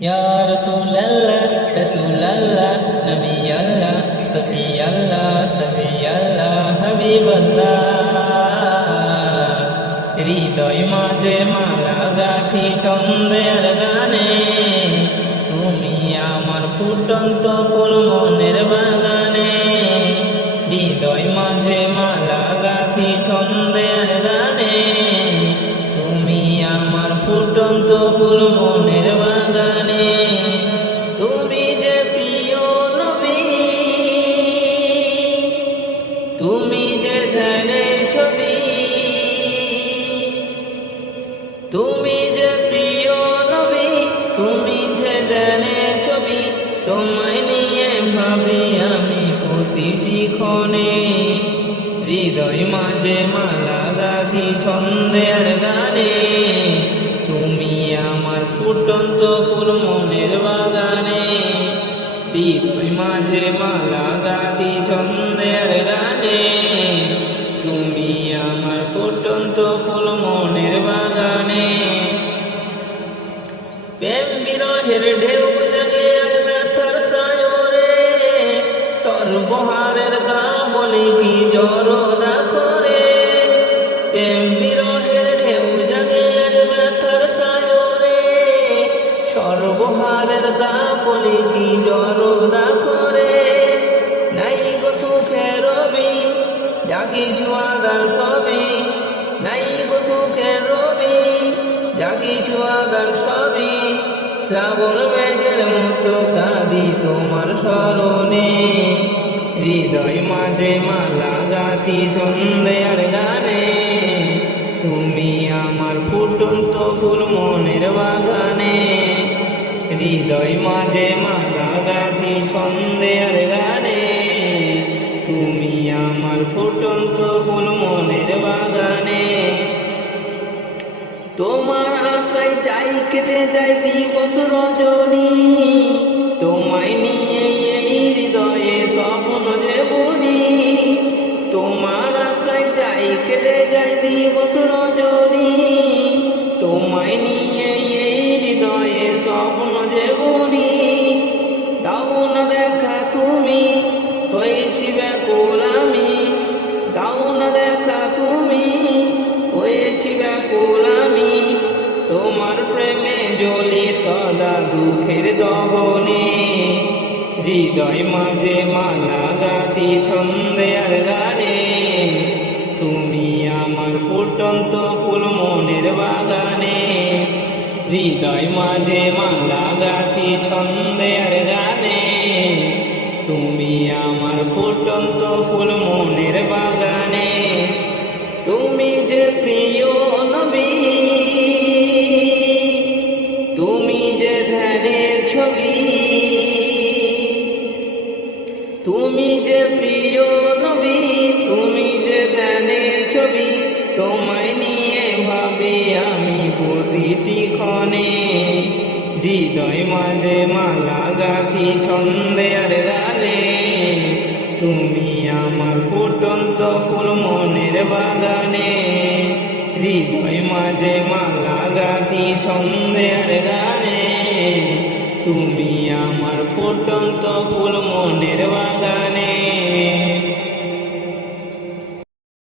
ইয়া রাসূলুল্লাহ রাসূলুল্লাহ নবী আল্লাহ সফি আল্লাহ সফি আল্লাহ হাবিবাল্লাহ হৃদয় মাঝে মালা গাঁথি ছন্দের গানে তুমি আমার ফুটন্ত ফুল মনের বাগানে হৃদয় মাঝে মালা গাঁথি ছন্দের গানে তুমি আমার ফুটন্ত ফুল মনের বাগানে তুমি যে প্রিয় নবী তুমি যে ধ্যানের ছবি তুমি যে প্রিয় নবী তুমি যে ধ্যানের ছবি তোমায় নিয়ে ভাবি আমি প্রতিটি ক্ষণে হৃদয় মাঝে মালা গাঁথি ছন্দের গানে তুমি আমার ফুটন্ত ফুল মনের বাগানে হৃদয় মাঝে মালা গাঁথি ছন্দের গানে তুমি আমার ফুটন্ত ফুল মনের বাগানে প্রেম বিরহের ঢেউ জাগে আজ ব্যথার সায়রে সর্বহারের গা বলে কি জড়তা করে প্রেম বিরহের ঢেউ জাগে আজ ব্যথার সায়রে সর্বহারের গা বলে কি জড়তা করে নাই গো সুখের রবি যা কিছু আদার সবই নাই গো সুখের রবি যা কিছু আদার সবই শ্রাবণ মেঘের মতো কাঁদি তোমার স্মরণে হৃদয় মাঝে মালা গাঁথি ছন্দের গানে তুমি আমার ফুটন্ত ফুল মনের বাগানে হৃদয় মাঝে মালা গাঁথি ছন্দের গানে তুমি আমার ফুটন্ত ফুল মনের বাগানে তোমার আশায় যাই কেটে যায় দিবস রজনী তোমায় নিয়ে এই হৃদয়ে স্বপ্ন যে বুনি তোমার আশায় যাই কেটে যায় দিবস রজনী তোমায় নিয়ে এই হৃদয়ে স্বপ্ন যে বুনি দাও না দেখা তুমি হয়েছি ব্যাকুল আমি দাও না দেখা তুমি হয়েছি ব্যাকুল আমি তোমার প্রেমে জ্বলি সদা দুঃখের দহনে হৃদয় মাঝে মালা গাঁথি ছন্দের গানে তুমি আমার ফুটন্ত ফুল মনের বাগানে হৃদয় মাঝে মালা গাঁথি ছন্দের গানে তুমি আমার ফুটন্ত ফুল মনের বাগানে তুমি যে প্রিয় নবী তুমি যে ধ্যানের ছবি তুমি যে প্রিয় নবী তুমি যে ধ্যানের ছবি তোমায় নিয়ে ভাবি আমি প্রতিটি ক্ষণে হৃদয় মাঝে মালা গাঁথি ছন্দের গানে তুমি আমার ফুটন্ত ফুল মনের বাগানে হৃদয় মাঝে মালা গাঁথি ছন্দের গানে তুমি আমার ফুটন্ত ফুল মনের বাগানে।